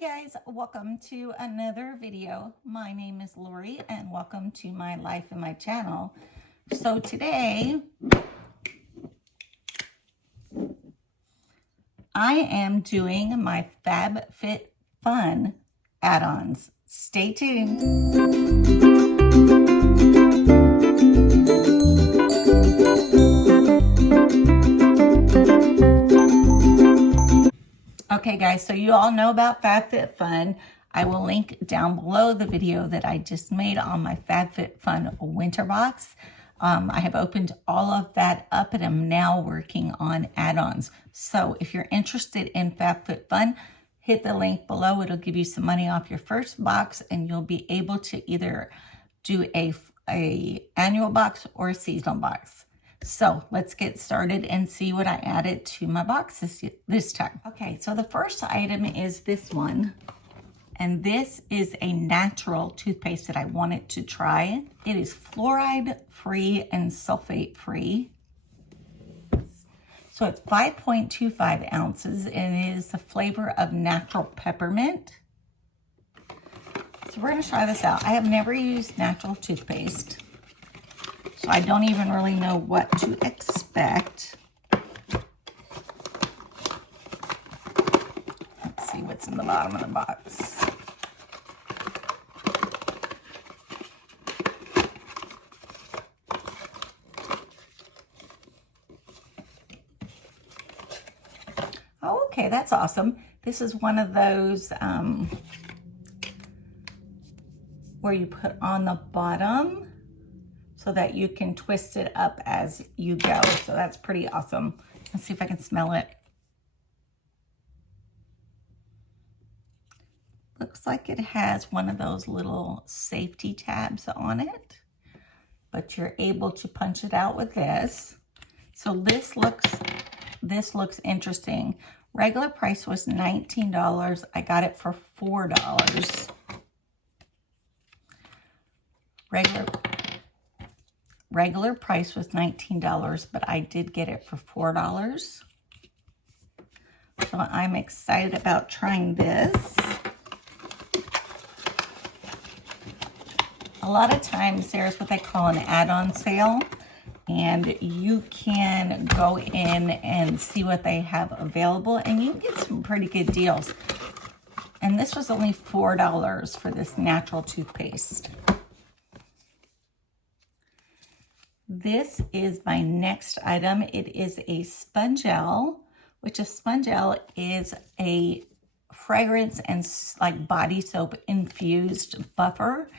Hi guys, welcome to another video. My name is Lori and welcome to my life and my channel. So today I am doing my FabFitFun add-ons. Stay tuned. Okay guys, so you all know about FabFitFun. I will link down below the video that I just made on my FabFitFun Winter box. I have opened all of that up and I'm now working on add-ons. So if you're interested in FabFitFun, hit the link below. It'll give you some money off your first box and you'll be able to either do a annual box or a seasonal box. So let's get started and see what I added to my box this time. Okay, so the first item is this one. And this is a natural toothpaste that I wanted to try. It is fluoride-free and sulfate-free. So it's 5.25 ounces and it is the flavor of natural peppermint. So we're gonna try this out. I have never used natural toothpaste, so I don't even really know what to expect. Let's see what's in the bottom of the box. Oh, okay, that's awesome. This is one of those where you put on the bottom so that you can twist it up as you go. So that's pretty awesome. Let's see if I can smell it. Looks like it has one of those little safety tabs on it, but you're able to punch it out with this. So this looks interesting. Regular price was $19. I got it for $4. Regular price was $19, but I did get it for $4. So I'm excited about trying this. A lot of times there's what they call an add-on sale, and you can go in and see what they have available, and you can get some pretty good deals. And this was only $4 for this natural toothpaste. This is my next item. It is a Spongel, which a Spongel is a fragrance and like body soap infused buffer.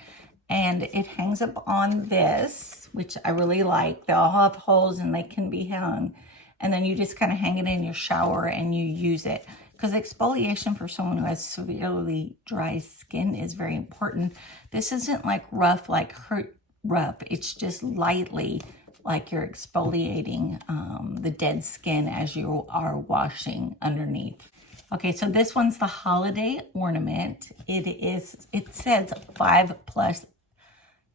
And it hangs up on this, which I really like. They all have holes and they can be hung. And then you just kind of hang it in your shower and you use it. Because exfoliation for someone who has severely dry skin is very important. This isn't like rough, like hurt rough. It's just lightly like you're exfoliating the dead skin as you are washing underneath. Okay, so this one's the holiday ornament. It says 5+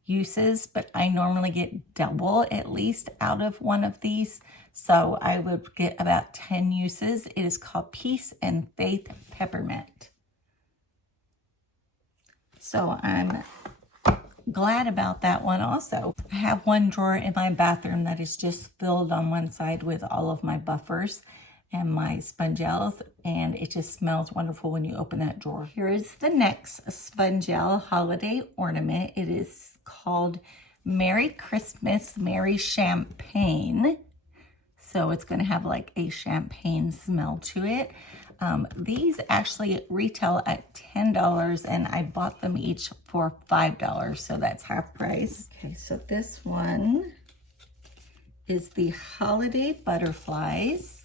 uses, but I normally get double at least out of one of these. So I would get about 10 uses. It is called Peace and Faith Peppermint. So I'm glad about that one also. I have one drawer in my bathroom that is just filled on one side with all of my buffers and my Spongels, and it just smells wonderful when you open that drawer. Here is the next Spongel holiday ornament. It is called Merry Christmas, Merry Champagne. So it's going to have like a champagne smell to it. These actually retail at $10 and I bought them each for $5, so that's half price. Okay, so this one is the Holiday Butterflies.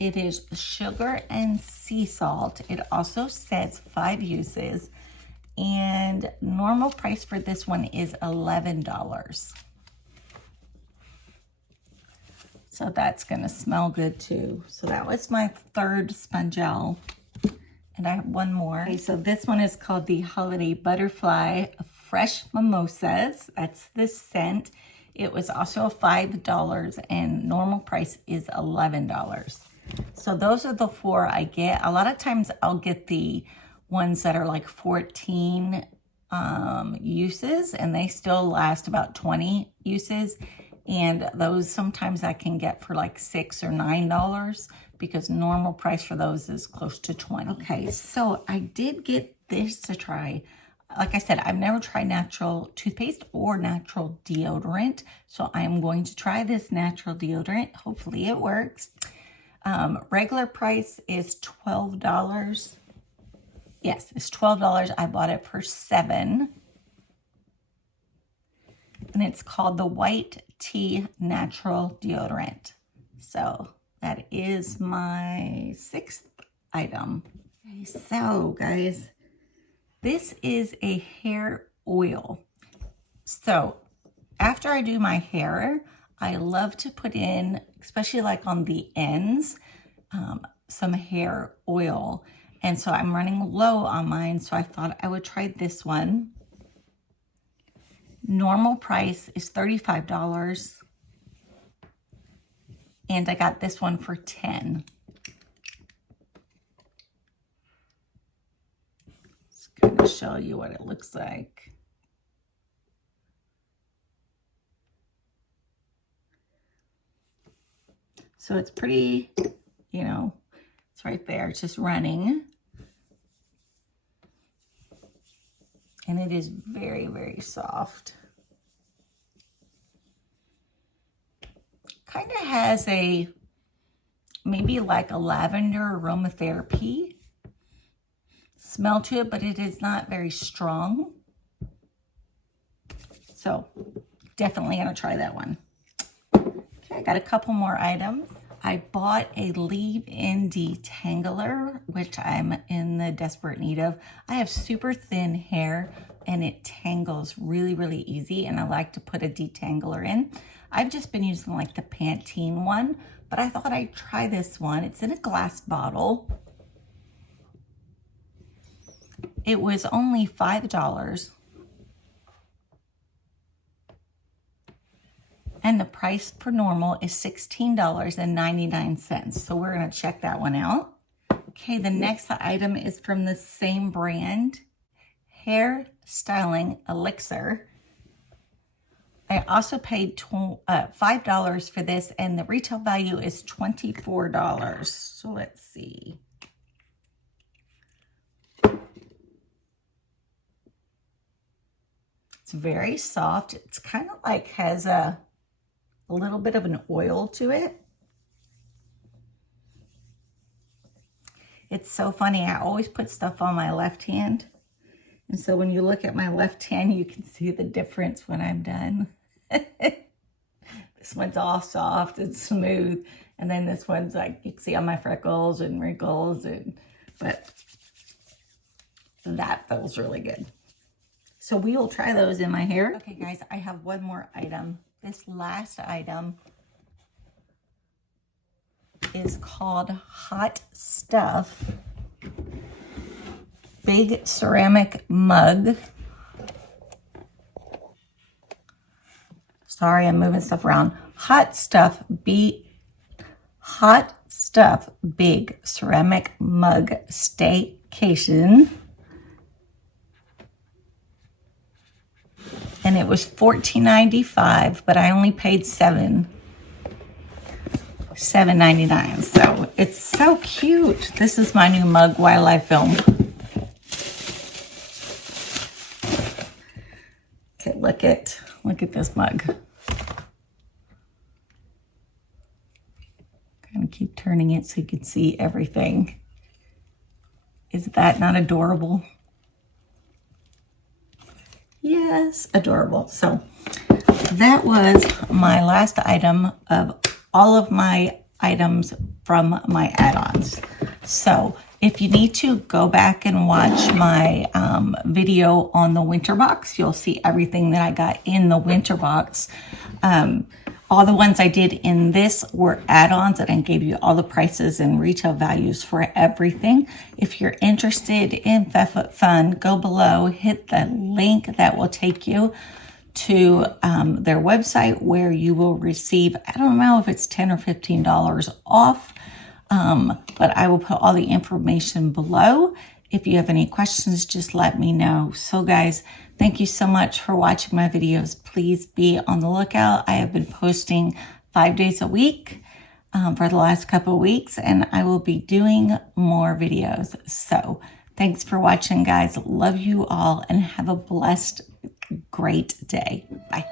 It is sugar and sea salt. It also says 5 uses, and normal price for this one is $11. So that's gonna smell good too. So that was my third Spongel, and I have one more. Okay, so this one is called the Holiday Butterfly Fresh Mimosas. That's the scent. It was also $5 and normal price is $11. So those are the 4 I get. A lot of times I'll get the ones that are like 14 uses, and they still last about 20 uses. And those sometimes I can get for like $6 or $9 because normal price for those is close to 20. Okay, so I did get this to try. Like I said, I've never tried natural toothpaste or natural deodorant. So I'm going to try this natural deodorant. Hopefully it works. Regular price is $12. Yes, it's $12. I bought it for $7. And it's called the White Tea Natural Deodorant. So that is my 6th item. Okay, so guys, this is a hair oil. So after I do my hair, I love to put in, especially like on the ends, some hair oil. And so I'm running low on mine, so I thought I would try this one. Normal price is $35. And I got this one for $10. Just kind of show you what it looks like. So it's pretty, you know, it's right there. It's just running. And it is very, very soft. Kind of has a, maybe like a lavender aromatherapy smell to it, but it is not very strong. So definitely gonna try that one. Okay, I got a couple more items. I bought a Leavein Detangler, which I'm in the desperate need of. I have super thin hair and it tangles really, really easy, and I like to put a detangler in. I've just been using like the Pantene one, but I thought I'd try this one. It's in a glass bottle. It was only $5. And the price for normal is $16.99. So we're gonna check that one out. Okay, the next item is from the same brand, Hair Styling Elixir. I also paid $5 for this, and the retail value is $24. So let's see. It's very soft. It's kind of like has a little bit of an oil to it. It's so funny. I always put stuff on my left hand. And so when you look at my left hand, you can see the difference when I'm done. This one's all soft and smooth. And then this one's like, you can see all my freckles and wrinkles. But that feels really good. So we will try those in my hair. Okay, guys, I have one more item. This last item is called Hot Stuff Big Ceramic Mug. Sorry, I'm moving stuff around. Hot Stuff Big Ceramic Mug Staycation. And it was $14.95, but I only paid $7.99. So it's so cute. This is my new mug while I film. Okay, look at this mug. Kind of keep turning it so you can see everything. Is that not adorable? Yes, adorable. So that was my last item of all of my items from my add-ons. So if you need to go back and watch my video on the winter box, you'll see everything that I got in the winter box. All the ones I did in this were add-ons, and I gave you all the prices and retail values for everything. If you're interested in FabFitFun, go below, hit the link that will take you to their website where you will receive, I don't know if it's $10 or $15 off But I will put all the information below. If you have any questions, just let me know. So guys, thank you so much for watching my videos. Please be on the lookout. I have been posting 5 days a week for the last couple of weeks, and I will be doing more videos. So thanks for watching, guys. Love you all and have a blessed, great day. Bye.